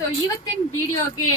So ಇವತ್ತಿನ ವಿಡಿಯೋಗೆ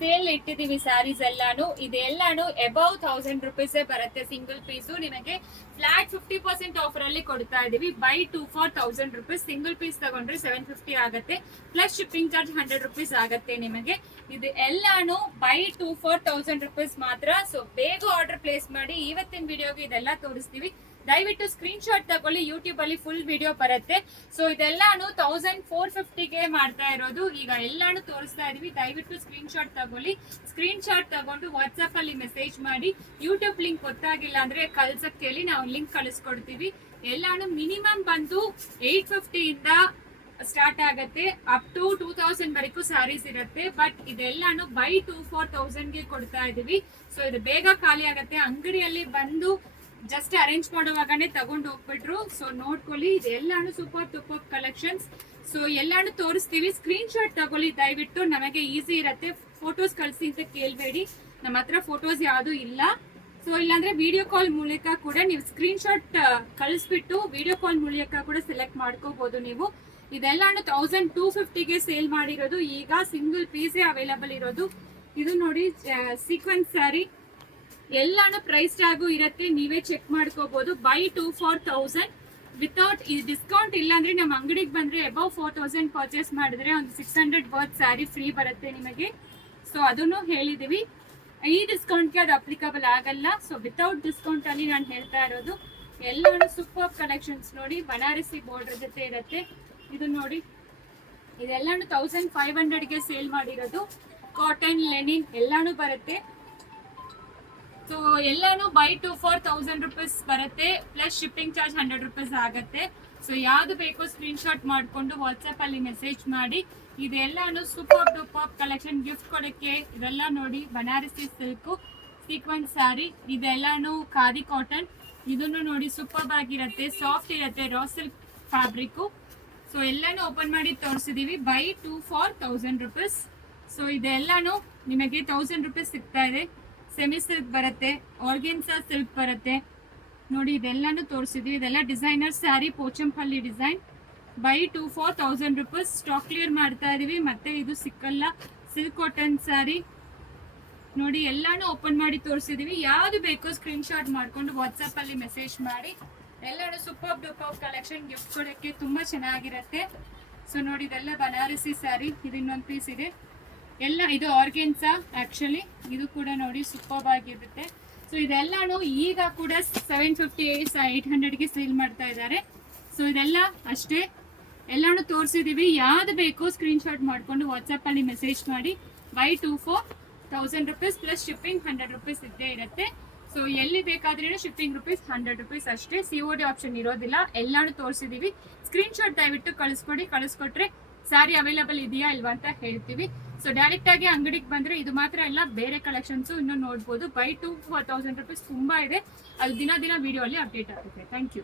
sale ಇಟ್ಟಿದೀವಿ ಸ್ಯಾರೀಸ್ ಎಲ್ಲಾನು. ಇದೆಲ್ಲಾನು ಅಬೌವ್ 1000 ರುಪೀಸ್ ಬರುತ್ತೆ ಸಿಂಗಲ್ ಪೀಸು. ನಿಮಗೆ ಫ್ಲಾಟ್ 50% ಆಫರ್ ಅಲ್ಲಿ ಕೊಡ್ತಾ ಇದೀವಿ. Buy 2 for 1000 rupees. Single piece ತಗೊಂಡ್ರೆ 750 ಆಗುತ್ತೆ, ಪ್ಲಸ್ ಶಿಪ್ಪಿಂಗ್ ಚಾರ್ಜ್ 100 ರುಪೀಸ್ ಆಗುತ್ತೆ ನಿಮಗೆ. ಇದು ಎಲ್ಲಾನು ಬೈ 2 ಫಾರ್ 1000 ರುಪೀಸ್ ಮಾತ್ರ. ಸೊ ಬೇಗ ಆರ್ಡರ್ ಪ್ಲೇಸ್ ಮಾಡಿ. ಇವತ್ತಿನ ವಿಡಿಯೋಗೆ ಇದೆಲ್ಲ ತೋರಿಸ್ತೀವಿ. ದಯವಿಟ್ಟು ಸ್ಕ್ರೀನ್ ಶಾಟ್ ತಗೊಳ್ಳಿ, ಯೂಟ್ಯೂಬ್ ಅಲ್ಲಿ ಫುಲ್ ವಿಡಿಯೋ ಬರುತ್ತೆ. ಸೊ ಇದೆಲ್ಲಾನು 1450ಗೆ ಮಾಡ್ತಾ ಇರೋದು. ಈಗ ಎಲ್ಲಾನು ತೋರಿಸ್ತಾ ಇದೀವಿ. ದಯವಿಟ್ಟು ಸ್ಕ್ರೀನ್ ಶಾಟ್ ತಗೊಳ್ಳಿ. ಸ್ಕ್ರೀನ್ ಶಾಟ್ ತಗೊಂಡು ವಾಟ್ಸ್ಆಪ್ ಅಲ್ಲಿ ಮೆಸೇಜ್ ಮಾಡಿ. ಯೂಟ್ಯೂಬ್ ಲಿಂಕ್ ಗೊತ್ತಾಗಿಲ್ಲ ಅಂದ್ರೆ ಕಳ್ಸಕ್ ಕೇಳಿ, ನಾವು ಲಿಂಕ್ ಕಳಿಸ್ಕೊಡ್ತೀವಿ. ಎಲ್ಲಾನು ಮಿನಿಮಮ್ ಬಂದು 850 ಇಂದ ಸ್ಟಾರ್ಟ್ ಆಗುತ್ತೆ, ಅಪ್ ಟು 2000 ವರೆಗೂ ಸ್ಯಾರೀಸ್ ಇರುತ್ತೆ. ಬಟ್ ಇದೆಲ್ಲಾನು ಬೈ 2 ಫಾರ್ 1000ಗೆ ಕೊಡ್ತಾ ಇದೀವಿ. ಸೊ ಇದು ಬೇಗ ಖಾಲಿ ಆಗುತ್ತೆ. ಅಂಗಡಿಯಲ್ಲಿ ಬಂದು ಜಸ್ಟ್ ಅರೇಂಜ್ ಮಾಡುವಾಗನೇ ತಗೊಂಡು ಹೋಗ್ಬಿಟ್ರು. ಸೊ ನೋಡ್ಕೊಳ್ಳಿ, ಇದೆಲ್ಲಾನು ಸೂಪರ್ ಕಲೆಕ್ಷನ್ಸ್. ಸೊ ಎಲ್ಲಾನು ತೋರಿಸ್ತೀವಿ. ಸ್ಕ್ರೀನ್ ಶಾಟ್ ತಗೊಳ್ಳಿ ದಯವಿಟ್ಟು, ನಮಗೆ ಈಸಿ ಇರುತ್ತೆ. ಫೋಟೋಸ್ ಕಳಿಸಿ ಅಂತ ಕೇಳಬೇಡಿ, ನಮ್ಮ ಹತ್ರ ಫೋಟೋಸ್ ಯಾವುದು ಇಲ್ಲ. ಸೊ ಇಲ್ಲಾಂದ್ರೆ ವಿಡಿಯೋ ಕಾಲ್ ಮೂಲಕ ಕೂಡ ನೀವು ಸ್ಕ್ರೀನ್ ಶಾಟ್ ಕಳಿಸ್ಬಿಟ್ಟು ವಿಡಿಯೋ ಕಾಲ್ ಮೂಲಕ ಕೂಡ ಸೆಲೆಕ್ಟ್ ಮಾಡ್ಕೋಬಹುದು ನೀವು. ಇದೆಲ್ಲಾನು 1250ಗೆ ಸೇಲ್ ಮಾಡಿರೋದು. ಈಗ ಸಿಂಗಲ್ ಪೀಸೇ ಅವೈಲಬಲ್ ಇರೋದು. ಇದು ನೋಡಿ ಸೀಕ್ವೆನ್ಸ್ ಸ್ಯಾರಿ. ಎಲ್ಲಾನು ಪ್ರೈಸ್ ಟ್ಯಾಗು ಇರುತ್ತೆ, ನೀವೇ ಚೆಕ್ ಮಾಡ್ಕೋಬಹುದು. ಬೈ 2 ಫಾರ್ 1000 ವಿತೌಟ್ ಈ ಡಿಸ್ಕೌಂಟ್. ಇಲ್ಲ ಅಂದ್ರೆ ನಮ್ಮ ಅಂಗಡಿಗೆ ಬಂದ್ರೆ ಅಬೌವ್ 4000 ಪರ್ಚೇಸ್ ಮಾಡಿದ್ರೆ ಒಂದು 600 ವರ್ತ್ ಸ್ಯಾರಿ ಫ್ರೀ ಬರುತ್ತೆ ನಿಮಗೆ. ಸೊ ಅದನ್ನು ಹೇಳಿದೀವಿ. ಈ ಡಿಸ್ಕೌಂಟ್ಗೆ ಅದು ಅಪ್ಲಿಕಬಲ್ ಆಗಲ್ಲ. ಸೊ ವಿತೌಟ್ ಡಿಸ್ಕೌಂಟ್ ಅಲ್ಲಿ ನಾನು ಹೇಳ್ತಾ ಇರೋದು. ಎಲ್ಲಾನು ಸೂಪರ್ ಕಲೆಕ್ಷನ್ಸ್ ನೋಡಿ, ಬನಾರಸಿ ಬಾರ್ಡರ್ ಜೊತೆ ಇರುತ್ತೆ. ಇದು ನೋಡಿ, ಇದೆಲ್ಲಾನು 1500ಗೆ ಸೇಲ್ ಮಾಡಿರೋದು. ಕಾಟನ್, ಲೆನಿನ್ ಎಲ್ಲಾನು ಬರುತ್ತೆ. ಸೊ ಎಲ್ಲಾನು ಬೈ 2 ಫಾರ್ 1000 ರುಪೀಸ್ ಬರುತ್ತೆ, ಪ್ಲಸ್ ಶಿಪ್ಪಿಂಗ್ ಚಾರ್ಜ್ 100 ರುಪೀಸ್ ಆಗುತ್ತೆ. ಸೊ ಯಾವ್ದು ಬೇಕೋ ಸ್ಕ್ರೀನ್ ಶಾಟ್ ಮಾಡಿಕೊಂಡು ವಾಟ್ಸ್ಆಪ್ ಅಲ್ಲಿ ಮೆಸೇಜ್ ಮಾಡಿ. ಇದೆಲ್ಲಾನು ಸೂಪರ್ ಡೂಪರ್ ಕಲೆಕ್ಷನ್, ಗಿಫ್ಟ್ ಕೊಡಕ್ಕೆ. ಇದೆಲ್ಲ ನೋಡಿ ಬನಾರಸಿ ಸಿಲ್ಕ್ ಸೀಕ್ವೆನ್ಸ್ ಸ್ಯಾರಿ. ಇದೆಲ್ಲಾನು ಖಾದಿ ಕಾಟನ್. ಇದನ್ನು ನೋಡಿ ಸೂಪರ್ ಆಗಿರುತ್ತೆ, ಸಾಫ್ಟ್ ಇರುತ್ತೆ, ರಾ ಸಿಲ್ಕ್ ಫ್ಯಾಬ್ರಿಕ್. ಸೊ ಎಲ್ಲಾನು ಓಪನ್ ಮಾಡಿ ತೋರಿಸಿದೀವಿ. Buy 2 for 1000 rupees. ಸೊ ಇದೆಲ್ಲಾನು ನಿಮಗೆ 1000 ರುಪೀಸ್ ಸಿಗ್ತಾ ಇದೆ. ಸೆಮಿ ಸಿಲ್ಕ್ ಬರುತ್ತೆ, ಆರ್ಗೆನ್ಸಾ ಸಿಲ್ಕ್ ಬರುತ್ತೆ ನೋಡಿ. ಇದೆಲ್ಲಾನು ತೋರಿಸಿದ್ವಿ. ಇದೆಲ್ಲ designer sari, Pochampally design. Buy 2 for 1000 rupees. Stock clear ಮಾಡ್ತಾ ಇದೀವಿ, ಮತ್ತೆ ಇದು ಸಿಕ್ಕಲ್ಲ. ಸಿಲ್ಕ್ ಕಾಟನ್ ಸ್ಯಾರಿ ನೋಡಿ. ಎಲ್ಲಾನು ಓಪನ್ ಮಾಡಿ ತೋರಿಸಿದೀವಿ. ಯಾವ್ದು ಬೇಕೋ ಸ್ಕ್ರೀನ್ ಶಾಟ್ ಮಾಡ್ಕೊಂಡು ವಾಟ್ಸ್ಆಪ್ ಅಲ್ಲಿ ಮೆಸೇಜ್ ಮಾಡಿ. ಎಲ್ಲಾನು ಸೂಪರ್ ಡೂಪರ್ ಕಲೆಕ್ಷನ್, ಗಿಫ್ಟ್ ಕೊಡಕ್ಕೆ ತುಂಬಾ ಚೆನ್ನಾಗಿರುತ್ತೆ. ಸೊ ನೋಡಿ, ಇದೆಲ್ಲ ಬನಾರಸಿ ಸ್ಯಾರಿ. ಇದು ಇನ್ನೊಂದು ಪೀಸ್ ಇದೆ. ಎಲ್ಲ ಇದು ಆರ್ಗೆನ್ಸಾ ಆಕ್ಚುಲಿ. ಇದು ಕೂಡ ನೋಡಿ ಸೂಪರ್ ಆಗಿರುತ್ತೆ. ಸೊ ಇದೆಲ್ಲಾನು ಈಗ ಕೂಡ 750 800ಗೆ ಸೇಲ್ ಮಾಡ್ತಾ ಇದ್ದಾರೆ. ಸೊ ಇದೆಲ್ಲ ಅಷ್ಟೇ, ಎಲ್ಲಾನು ತೋರಿಸಿದೀವಿ. ಯಾವ್ದು ಬೇಕೋ ಸ್ಕ್ರೀನ್ ಶಾಟ್ ಮಾಡ್ಕೊಂಡು ವಾಟ್ಸ್ಆಪ್ ಅಲ್ಲಿ ಮೆಸೇಜ್ ಮಾಡಿ. By 2 for 1000 rupees, plus shipping 100 rupees ಇದ್ದೇ ಇರುತ್ತೆ. ಸೊ ಎಲ್ಲಿ ಬೇಕಾದ್ರೂ ಶಿಪ್ಪಿಂಗ್ ರುಪೀಸ್ 100 ರುಪೀಸ್ ಅಷ್ಟೇ, COD ಆಪ್ಷನ್ ಇರೋದಿಲ್ಲ. ಎಲ್ಲಾನು ತೋರಿಸಿದೀವಿ. ಸ್ಕ್ರೀನ್ ಶಾಟ್ ದಯವಿಟ್ಟು ಕಳಿಸ್ಕೊಡಿ. ಕಳಿಸ್ಕೊಟ್ರೆ ಸ್ಯಾರಿ ಅವೈಲಬಲ್ ಇದೆಯಾ ಇಲ್ವಾ ಅಂತ ಹೇಳ್ತೀವಿ. ಸೊ ಡೈರೆಕ್ಟ್ ಆಗಿ ಅಂಗಡಿಗೆ ಬಂದ್ರೆ ಇದು ಮಾತ್ರ ಎಲ್ಲ, ಬೇರೆ ಕಲೆಕ್ಷನ್ಸ್ ಇನ್ನೂ ನೋಡ್ಬೋದು. ಬೈ 2 ಫಾರ್ 1000 ರುಪೀಸ್ ತುಂಬಾ ಇದೆ. ಅದು ದಿನ ವಿಡಿಯೋ ಅಲ್ಲಿ ಅಪ್ಡೇಟ್ ಆಗುತ್ತೆ. Thank you.